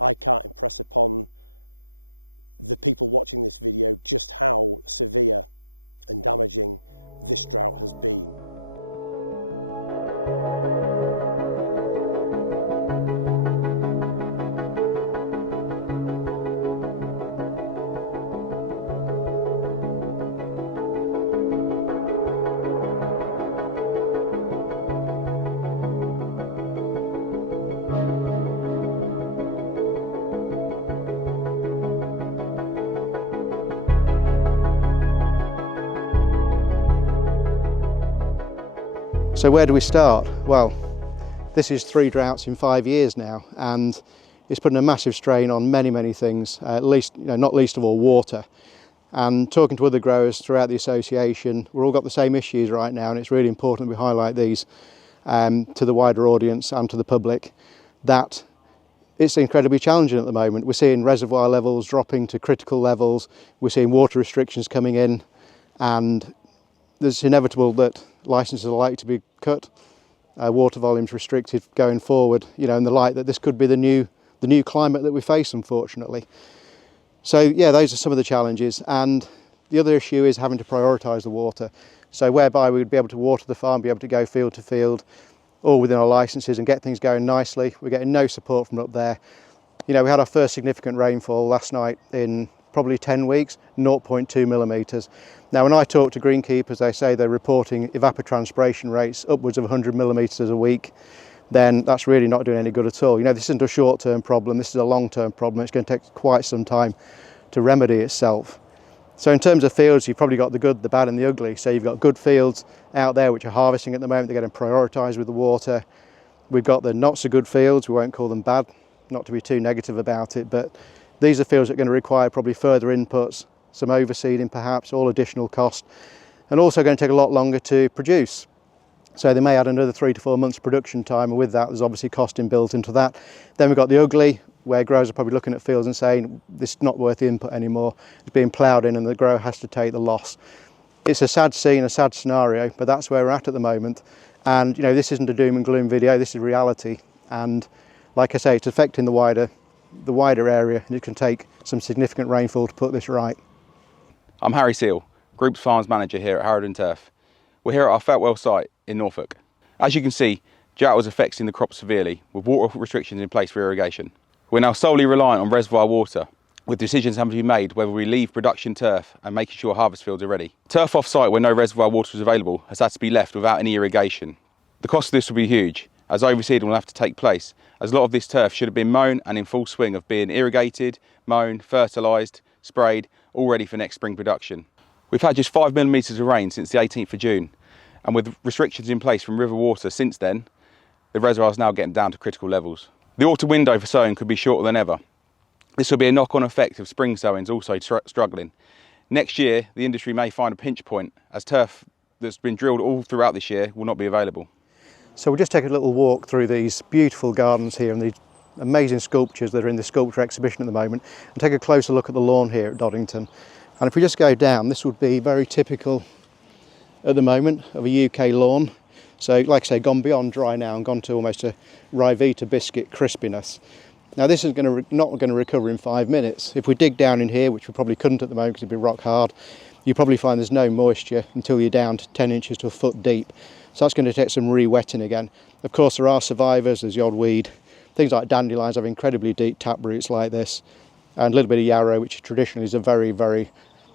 I can't impress upon the people watching this video just how severe and damaging this drought has been. So where do we start? Well, this is 3 droughts in 5 years now, and it's putting a massive strain on many things, at least, not least of all water. And talking to other growers throughout the association, we've all got the same issues right now, and it's really important that we highlight these to the wider audience and to the public, that it's incredibly challenging at the moment. We're seeing reservoir levels dropping to critical levels, we're seeing water restrictions coming in, and it's inevitable that licences are likely to be cut, water volumes restricted going forward, in the light that this could be the new climate that we face, unfortunately. So yeah, those are some of the challenges, and the other issue is having to prioritise the water. So whereby we would be able to water the farm, be able to go field to field, all within our licences and get things going nicely. We're getting no support from up there. We had our first significant rainfall last night in probably 10 weeks, 0.2 millimetres. Now, when I talk to greenkeepers, they say they're reporting evapotranspiration rates upwards of 100 millimetres a week. Then that's really not doing any good at all. This isn't a short-term problem, this is a long-term problem. It's going to take quite some time to remedy itself. So in terms of fields, you've probably got the good, the bad and the ugly. So you've got good fields out there which are harvesting at the moment, they're getting prioritised with the water. We've got the not so good fields, we won't call them bad, not to be too negative about it, but these are fields that are going to require probably further inputs, some overseeding perhaps, all additional cost, and also going to take a lot longer to produce. So they may add another 3 to 4 months production time, and with that there's obviously costing built into that. Then we've got the ugly, where growers are probably looking at fields and saying this is not worth the input anymore, it's being ploughed in and the grower has to take the loss. It's a sad scene, a sad scenario, but that's where we're at the moment. And this isn't a doom and gloom video, this is reality, and like I say, it's affecting the wider area, and it can take some significant rainfall to put this right. I'm Harry Seal, Group Farms Manager here at Harrowden Turf. We're here at our Feltwell site in Norfolk. As you can see, drought is affecting the crop severely, with water restrictions in place for irrigation. We're now solely reliant on reservoir water, with decisions having to be made whether we leave production turf and making sure harvest fields are ready. Turf off-site where no reservoir water is available has had to be left without any irrigation. The cost of this will be huge, as overseeding will have to take place, as a lot of this turf should have been mown and in full swing of being irrigated, mown, fertilised, sprayed, all ready for next spring production. We've had just 5 millimetres of rain since the 18th of June, and with restrictions in place from river water since then, the reservoir is now getting down to critical levels. The autumn window for sowing could be shorter than ever. This will be a knock-on effect of spring sowings also struggling. Next year, the industry may find a pinch point, as turf that's been drilled all throughout this year will not be available. So we'll just take a little walk through these beautiful gardens here and these amazing sculptures that are in the sculpture exhibition at the moment, and take a closer look at the lawn here at Doddington. And if we just go down, this would be very typical at the moment of a UK lawn. So like I say, gone beyond dry now and gone to almost a Ryvita biscuit crispiness. Now this is not going to recover in 5 minutes. If we dig down in here, which we probably couldn't at the moment because it'd be rock hard, you probably find there's no moisture until you're down to 10 inches to a foot deep. So that's going to take some re-wetting again. Of course there are survivors, there's the odd weed. Things like dandelions have incredibly deep tap roots like this, and a little bit of yarrow, which traditionally is a very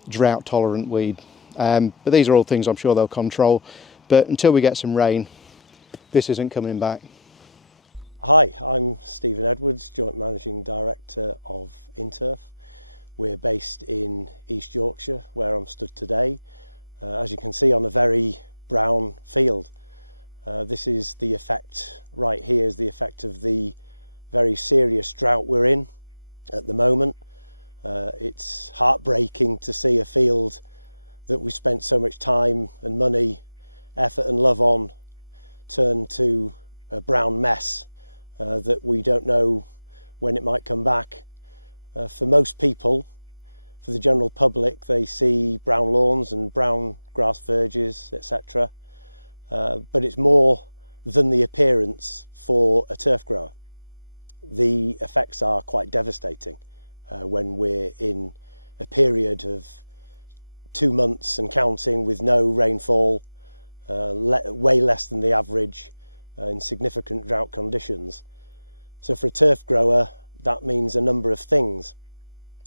drought tolerant weed. But these are all things I'm sure they'll control. But until we get some rain, this isn't coming back. Hi, I'm Stephen Edwards, Joint Managing Director of Inturf. We're based in East Yorkshire, where I'm stood today. As you can see, on a very brown field. This is the effect, right here is the effect of the very serious drought we're in at the moment. It's heartbreaking to see a field that we spent so much time and money, effort and love on turn to a brown mess that we don't know when it might come back. For most people, for the general public, they see brown lawns and brown grass verges, etc. But it's more than the appearance for a turf grower. the effects are quite devastating when we're in a period of 2 months and counting with no rainfall, way less than the average, in significant drought conditions. So for a turf grower, that means a number of things.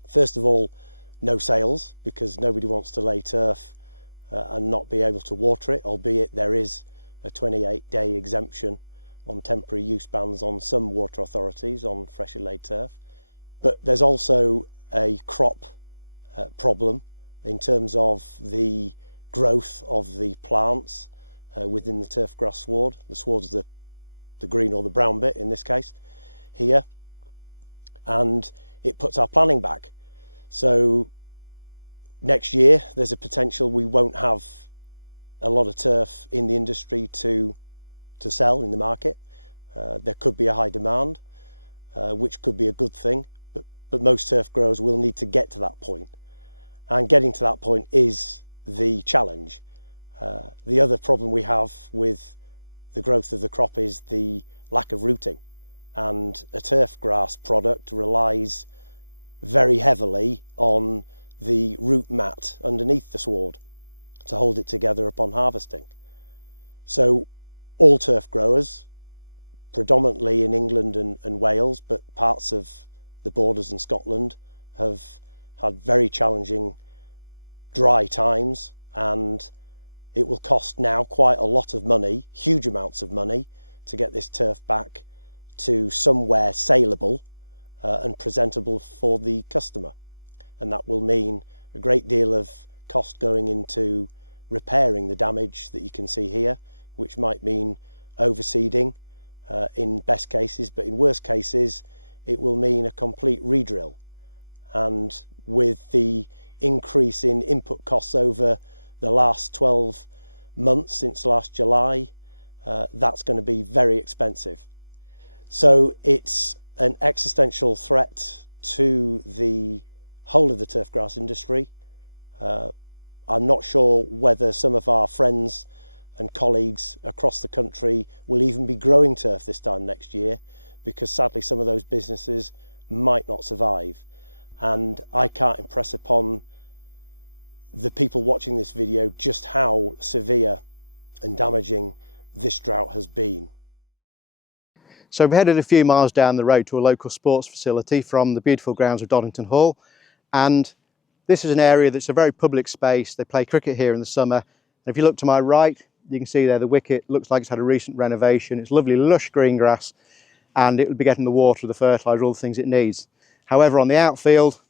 First of all, no sales, because nobody wants to lay turf and not be able to water it, albeit there is a 28-day exemption on temporary use bans on some water authorities on freshly laid turf. But there's also a crop problem in terms of the growth of the plants within the turfgrass sward. The sward's the green or the brown bit in this case here, and it puts our planning back. So next year there's a potential we won't have a lot of turf in the industry to sell in the market. There could be a high demand, which could be a good thing, but most turf growers will need to get to that point, and getting to that point is the challenge. The other problem we have with the growth of the crop is the lack of rooting, and a turf grass product relies very heavily on the root mat underneath the sward to hold it together upon harvesting. So all turf growers, predominantly in England and Wales, but parts of the borders in Scotland, have had very challenging dry times, and it will cost now quite a lot of money, huge amounts of money, to get this turf back to somewhere saleable and presentable for the customer. And that will mean a great deal of cost going into repairing the damage that you can see here, which might mean overseeding in best cases, but in worst cases it will mean a complete redrill. And with the increase in input costs over the last 12 months since last July, that's going to be very expensive. So it's an existential threat to the whole of the turfgrass industry. I'm not sure whether some of our friends and colleagues across the country will even be growing turf this time next year, because sadly some of those businesses might not survive. And I can't impress upon the people watching this video just how severe and damaging this drought has been. So we headed a few miles down the road to a local sports facility from the beautiful grounds of Doddington Hall, and this is an area that's a very public space. They play cricket here in the summer, and if you look to my right, you can see there the wicket looks like it's had a recent renovation. It's lovely lush green grass, and it will be getting the water, the fertiliser, all the things it needs. However, on the outfield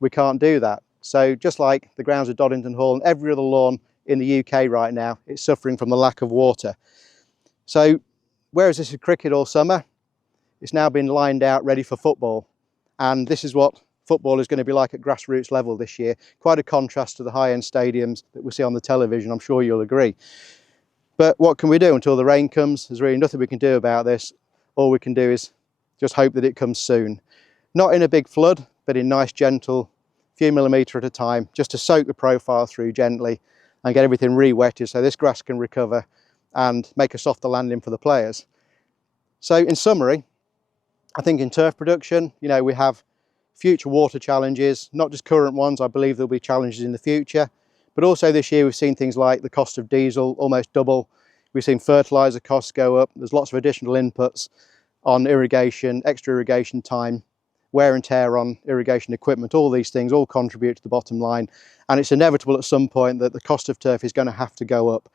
we can't do that. So just like the grounds of Doddington Hall and every other lawn in the UK right now, it's suffering from the lack of water. So whereas this is cricket all summer, it's now been lined out ready for football, and this is what football is going to be like at grassroots level this year. Quite a contrast to the high-end stadiums that we see on the television, I'm sure you'll agree. But what can we do until the rain comes? There's really nothing we can do about this. All we can do is just hope that it comes soon. Not in a big flood, but in nice gentle, few millimetre at a time, just to soak the profile through gently and get everything re-wetted so this grass can recover and make a softer landing for the players. So in summary, I think in turf production, we have future water challenges, not just current ones. I believe there'll be challenges in the future, but also this year we've seen things like the cost of diesel almost double. We've seen fertiliser costs go up. There's lots of additional inputs on irrigation, extra irrigation time, wear and tear on irrigation equipment. All these things all contribute to the bottom line, and it's inevitable at some point that the cost of turf is going to have to go up.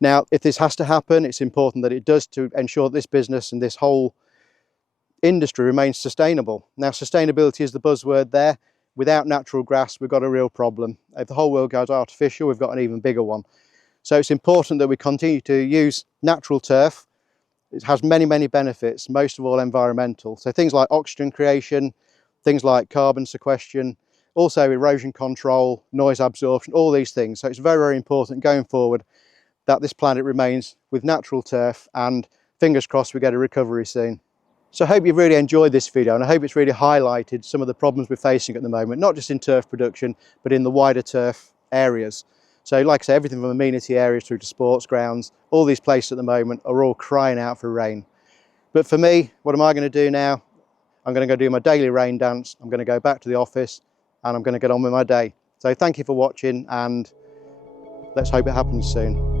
Now, if this has to happen, it's important that it does, to ensure this business and this whole industry remains sustainable. Now, sustainability is the buzzword there. Without natural grass, we've got a real problem. If the whole world goes artificial, we've got an even bigger one. So it's important that we continue to use natural turf. It has many, many benefits, most of all environmental. So things like oxygen creation, things like carbon sequestration, also erosion control, noise absorption, all these things. So it's very, very important going forward that this planet remains with natural turf, and fingers crossed we get a recovery soon. So I hope you've really enjoyed this video, and I hope it's really highlighted some of the problems we're facing at the moment, not just in turf production, but in the wider turf areas. So like I say, everything from amenity areas through to sports grounds, all these places at the moment are all crying out for rain. But for me, what am I going to do now? I'm going to go do my daily rain dance. I'm going to go back to the office and I'm going to get on with my day. So thank you for watching, and let's hope it happens soon.